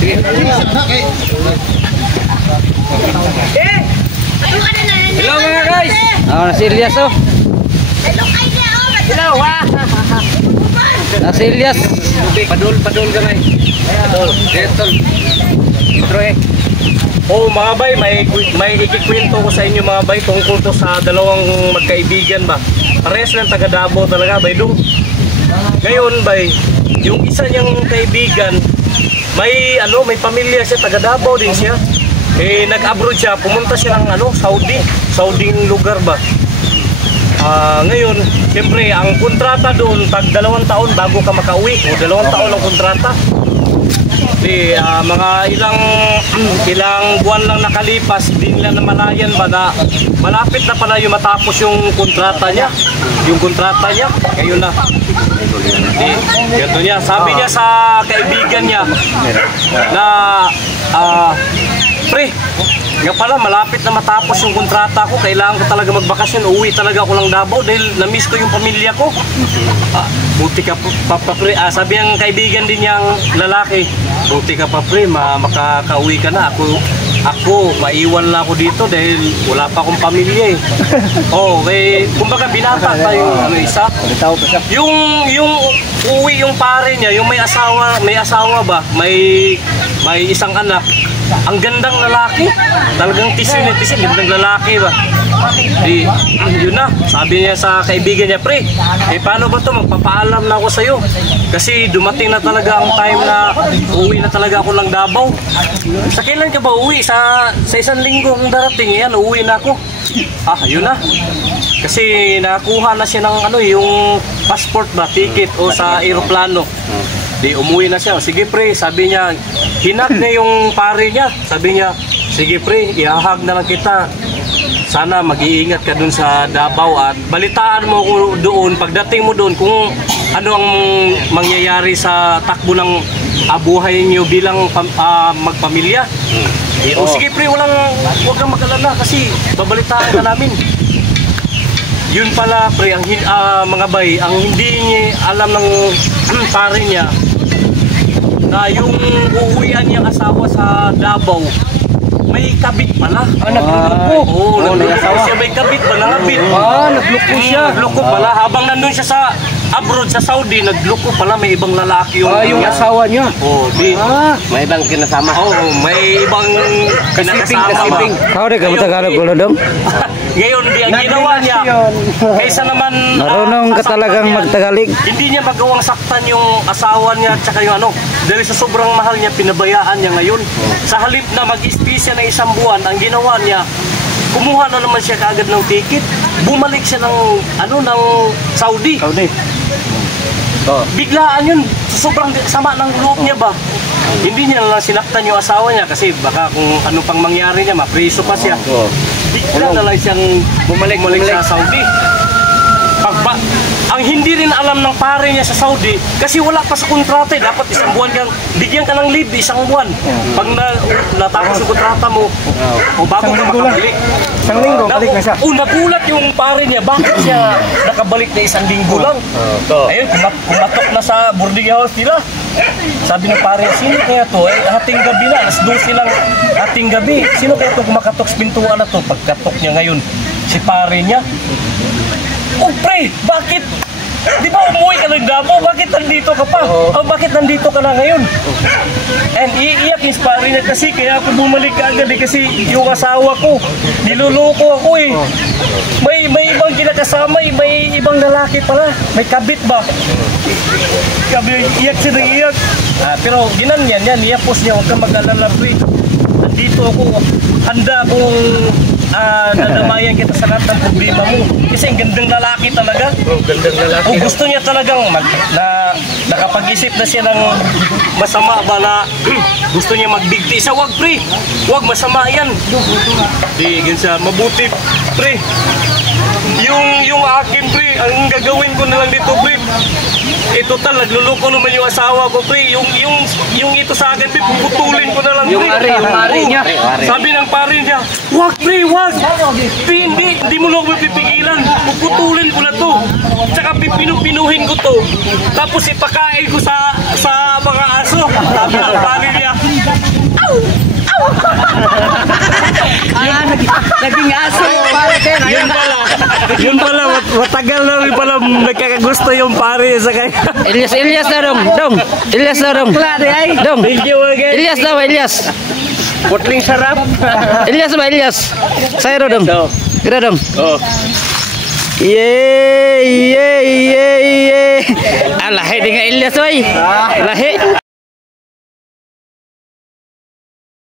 Sige. Hello mga guys. Si Elias oh. Hello. Si Elias. Padul gamay. Padul. Detol. Intro eh. Oh mga bay, may ikikwento ko sa inyo mga bay tungkol to sa dalawang magkaibigan ba. Parehas lang taga Davao talaga bay dong. Ngayon bay, yung isa niyang kaibigan may pamilya siya, taga Davao din siya. Nag-abroad siya, pumunta siya ng Saudi lugar ba. Ngayon, siyempre ang kontrata doon tag 2 taon bago ka makauwi. O 2 taon ang kontrata. Mga ilang buwan lang nakalipas, di nila namalayan ba na malapit na pala yung matapos yung kontrata niya. Ngayon na. Ganito niya. Sabi niya sa kaibigan niya na pre, nga pala malapit na matapos yung kontrata ko, kailangan ko talaga magbakasyon, uwi talaga ako lang Davao dahil na-miss ko yung pamilya ko. Buti ka pa pre, sabi ng kaibigan din niyang lalaki, buti ka pa pre, makakauwi ka na. Ako, maiwan na ako dito dahil wala pa akong pamilya eh. Kumbaga binata pa yung isa. Yung uwi yung pare niya, yung may asawa ba, may isang anak. Ang gandang lalaki, talagang tisin, gandang lalaki ba. Yun na, sabi niya sa kaibigan niya, pre, paano ba to, magpapaalam na ako sa'yo. Kasi dumating na talaga ang time na uwi na talaga ako ng Davao. Sa kailan ka ba uwi? Sa 1 linggo kung darating, yan, uwi na ako. Yun na. Kasi nakuha na siya ng yung passport ba, ticket o sa aeroplano. Umuwi na siya. Sige pre, sabi niya, hinag na yung pare niya. Sabi niya, sige pre, ihahag na lang kita. Sana mag-iingat ka dun sa Davao at balitaan mo ko doon, pagdating mo doon kung ano ang mangyayari sa takbo ng buhay niyo bilang magpamilya. Sige pre, huwag kang mag-alala kasi babalitaan ka namin. Yun pala pre, mga bay, ang hindi niya alam ng pare niya na yung uuwian niyang asawa sa Davao may kabit pala. Nagloko siya, may kabit ba? Nagloko siya. Nagloko pala. Habang nandun siya sa abroad, sa Saudi, nagloko pala, may ibang lalaki yung asawa niya. May ibang kinasama. May ibang kinasama. Kau rin ka matagalog ko dong? Ngayon, ang ginawa niya, kaysa naman marunong ka talagang magtagalig. Hindi niya magawang saktan yung asawa niya at saka yung dahil sa sobrang mahal niya, pinabayaan niya ngayon. Sa halip na mag-stay siya ng 1 buwan, ang ginawa niya, kumuha na naman siya kaagad ng ticket. Bumalik siya ng Saudi. Biglaan yun. Sobrang sama ng loob niya ba. Hindi niya lang sinaktan yung asawa niya kasi baka kung ano pang mangyari niya, mapreso pa siya. Bigla na lang siyang bumalik sa Saudi. Ang hindi rin alam ng pare niya sa Saudi, kasi wala pa sa kontrata, dapat 1 buwan kang, bigyan ka ng leave 1 buwan. Pag natapos yung kontrata mo, bago ka makabalik. 1 linggo, balik na siya. Nagulat yung pare niya, bakit siya nakabalik na 1 linggo lang? Ayun, kumatok na sa boarding house nila. Sabi ng pare, sino kaya to? Hating gabi na, 12 lang hating gabi. Sino kaya to kumakatok sa pintuan na to? Pagkatok niya ngayon, si pare niya, pre, bakit? Di ba umuwi ka ng Davao? Bakit nandito ka pa? Bakit nandito ka na ngayon? And iiyak yung pare niya kasi kaya ako bumalik ka agad kasi yung asawa ko, niluloko ako eh. May ibang kinakasama, may ibang lalaki pala. May kabit ba? Iyak siya ng iyak. Pero ginanyan yan, iyapos niya, huwag kang mag-alala pre. Nandito ako, handa akong dadamayan kita sa lahat ng problema mo. Kasi ang gandang lalaki talaga. Gandang lalaki. Gusto niya talagang nakapag-isip na siya ng masama ba na gusto niya magbigti. Wag pre, wag masama yan. Di, ganyan siya, mabuti pre. yung akin, pre, ang gagawin ko na lang dito, pre. Ito tal, nagluloko naman yung asawa ko, pre. Yung ito sa akin, pre, puputulin ko na lang, pre. Yung ari niya. Sabi ng pare niya, wag, pre, wag. Pre, hindi mo lang mapipigilan. Puputulin ko na to. Tsaka pinuhin ko to. Tapos ipakain ko sa mga aso. Sabi ng pare niya, Naging aso. yun pala, matagal na rin pala nagkakagusto yung pare sa kanya. Ilyas na dong. Ilyas na dong. Dong. Thank you again. Ilyas daw, Ilyas. Putling sarap. Ilyas ba, Ilyas? Sayro dong. Kira dong. Oh. Yeay. Ah, lahi dengan Ilyas, oi. Lahi.